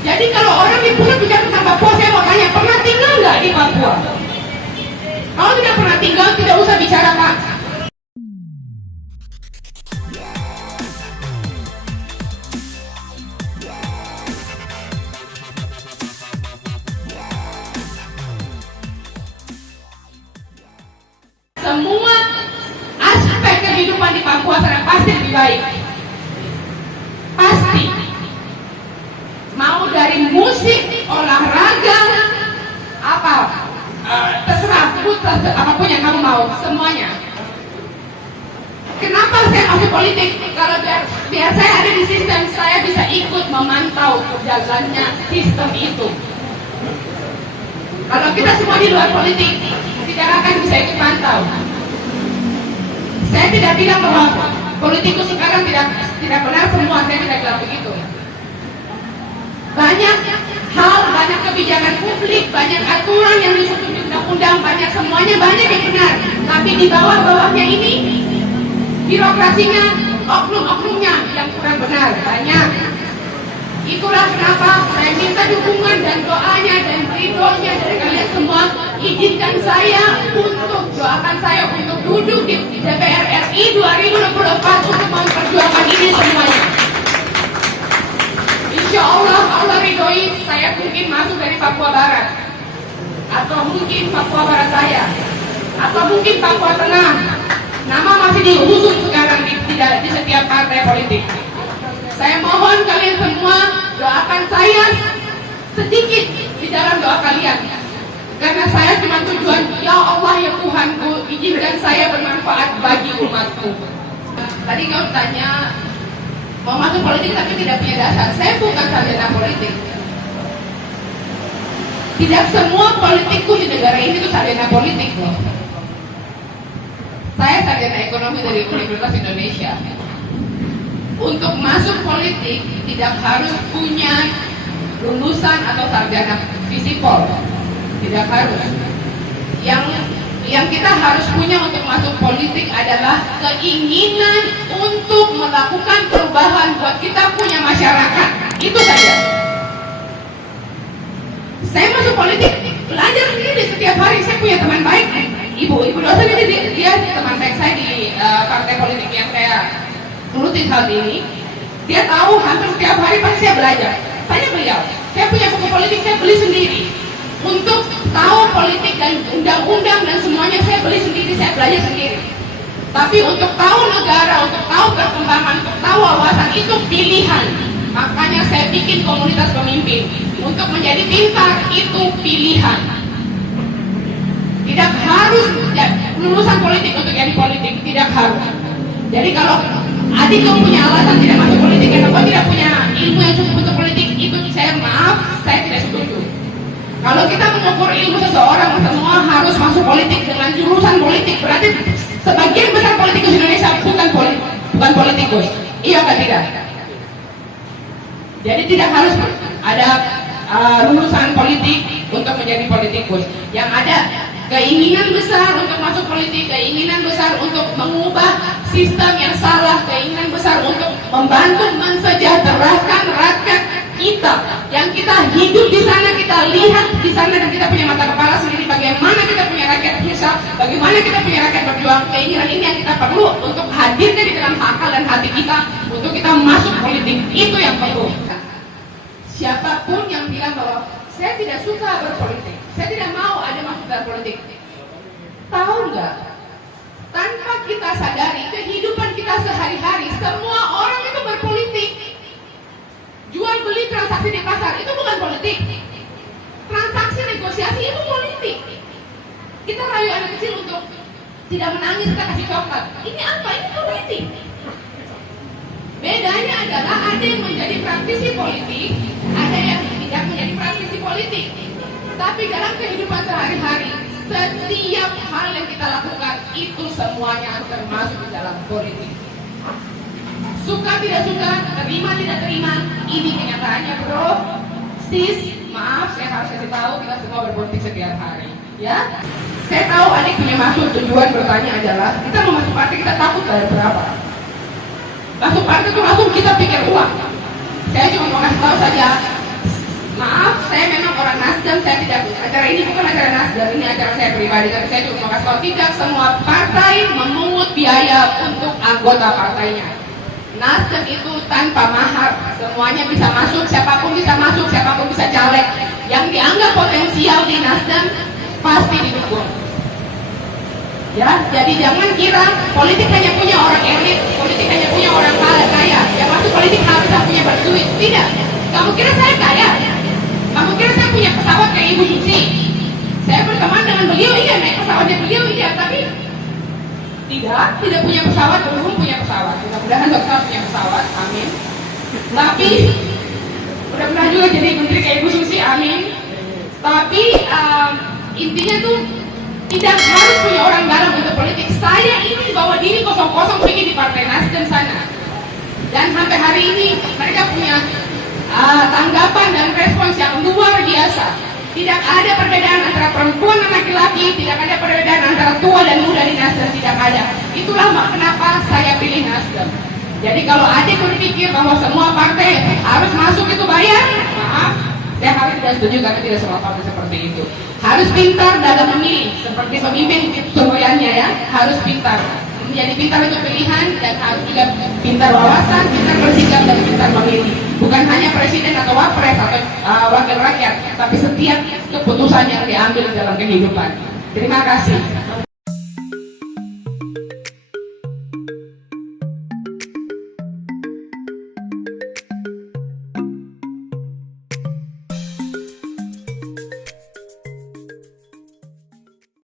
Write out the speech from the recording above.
Jadi kalau orang di pusat bicara tentang Papua, saya mau tanya, pernah tinggal nggak di Papua? Kalau tidak pernah tinggal, tidak usah bicara Pak. Semua aspek kehidupan di Papua sana pasti lebih baik. Pasti. Mau dari musik, olahraga, terserah, apapun yang kamu mau, semuanya. Kenapa saya masuk politik? Kalau biar saya ada di sistem, saya bisa ikut memantau jalannya sistem itu. Kalau kita semua di luar politik, tidak akan bisa ikut pantau. Saya tidak bilang bahwa politikus sekarang tidak benar semua, saya tidak bilang begitu. Banyak hal, banyak kebijakan publik, banyak aturan yang disusun di undang-undang, banyak semuanya banyak yang benar. Tapi di bawah-bawahnya ini, birokrasinya, oknum-oknumnya yang kurang benar, banyak. Itulah kenapa saya minta dukungan dan doanya dan ridhonya dari kalian semua. Izinkan saya untuk doakan saya untuk duduk di DPR RI 2024 untuk memperjuangkan ini semuanya. Insya Allah, Allah ridhoi saya mungkin masuk dari Papua Barat, atau mungkin Papua Barat Daya, atau mungkin Papua Tengah. Nama masih diusung sekarang di setiap partai politik. Saya mohon kalian semua doakan saya sedikit di dalam doa kalian. Karena saya cuma tujuan, ya Allah ya Tuhanku, izinkan saya bermanfaat bagi umatku. Tadi kau tanya, mau masuk politik tapi tidak punya dasar. Saya bukan sarjana politik. Tidak semua politikus di negara ini itu sarjana politik loh. Saya sarjana ekonomi dari Universitas Indonesia. Untuk masuk politik tidak harus punya lulusan atau sarjana fisipol, tidak harus. Yang kita harus punya untuk masuk politik adalah keinginan untuk melakukan perubahan buat kita punya masyarakat. Itu saja. Saya masuk politik belajar sendiri setiap hari. Saya punya teman baik, ibu dosen ini dia teman baik saya di partai politik yang saya geluti hal ini. Dia tahu hampir setiap hari pasti saya belajar. Tanya beliau, saya punya buku politik, saya beli sendiri. Untuk tahu politik dan undang-undang dan semuanya saya beli sendiri, saya belajar sendiri. Tapi untuk tahu negara, untuk tahu perkembangan, untuk tahu wawasan itu pilihan. Makanya saya bikin komunitas pemimpin. Untuk menjadi pintar itu pilihan. Tidak harus lulusan politik untuk jadi politik, tidak harus. Jadi kalau adik kamu punya alasan tidak masuk politik karena kau tidak punya ilmu yang cukup untuk politik, itu saya tidak setuju. Kalau kita mengukur ilmu seseorang, semua harus masuk politik dengan jurusan politik, berarti sebagian besar politikus Indonesia bukan politikus. Iya atau tidak? Jadi tidak harus ada lulusan politik untuk menjadi politikus. Yang ada keinginan besar untuk masuk politik, keinginan besar untuk mengubah sistem yang salah, keinginan besar untuk membantu mensejahterakan rakyat kita. Yang kita hidup di sana, kita lihat di sana, dan kita punya mata kepala sendiri bagaimana kita punya rakyat bisa, bagaimana kita punya rakyat berjuang. Keinginan ini yang kita perlu untuk hadirkan di dalam akal dan hati kita untuk kita masuk politik. Itu yang perlu. Siapapun yang bilang bahwa saya tidak suka berpolitik, saya tidak mau ada masuk dalam politik, tahu nggak? Tanpa kita sadari kehidupan kita sehari-hari, semua orang itu berpolitik. Jual beli transaksi di pasar itu bukan politik. Transaksi negosiasi itu politik. Kita rayu anak kecil untuk tidak menangis, kita kasih coklat. Ini apa? Ini politik. Bedanya adalah ada yang menjadi praktisi politik, ada yang tidak menjadi praktisi politik. Tapi dalam kehidupan sehari-hari, setiap hal yang kita lakukan itu semuanya termasuk di dalam politik. Suka tidak suka, terima tidak terima, ini kenyataannya bro. Sis, maaf saya harus kasih tahu, kita semua berpolitik setiap hari, ya. Saya tahu adik punya maksud, tujuan bertanya adalah kita mau masuk partai, kita takut bayar berapa. Masuk partai itu langsung kita pikir uang. Saya cuma mau kasih tahu saja, Maaf, saya memang orang Nasdem, saya tidak, acara ini bukan acara Nasdem, ini acara saya pribadi, tapi saya cuma mau kasih tahu, tidak semua partai memungut biaya untuk anggota partainya. Nasdem itu tanpa mahar, semuanya bisa masuk, siapapun bisa masuk, siapapun bisa caleg. Yang dianggap potensial di Nasdem pasti didukung. Ya, jadi jangan kira politik hanya punya orang elit, politik hanya punya orang kaya. Yang masuk politik harus punya berduit. Tidak. Kamu kira saya kaya? Kamu kira saya punya pesawat kayak Ibu Susi? Saya berteman dengan beliau, iya, naik pesawatnya beliau, iya, tapi tidak punya pesawat, belum punya pesawat. Mudah-mudahan dokter punya pesawat, amin. Tapi mudah-mudahan juga jadi menteri kayak Ibu Susi, amin. Tapi intinya tuh tidak harus punya orang dalam untuk politik. Saya ini bawa diri kosong-kosong pergi di Partai Nasdem sana, dan sampai hari ini mereka punya tanggapan dan respons yang luar biasa. Tidak ada perbedaan antara perempuan dan laki-laki, tidak ada perbedaan antara tua dan muda di Nasdem, tidak ada. Itulah kenapa saya pilih Nasdem. Jadi kalau adik berpikir bahwa semua partai harus masuk itu bayar, maaf, saya harus tidak setuju karena tidak semua partai seperti itu. Harus pintar dalam memilih, seperti pemimpin semuanya ya, harus pintar. Menjadi pintar itu pilihan, dan harus juga pintar wawasan, pintar bersikap, dan pintar memilih. Bukan hanya presiden atau wapres atau wakil rakyat, tapi setiap keputusan yang diambil dalam kehidupan. Terima kasih.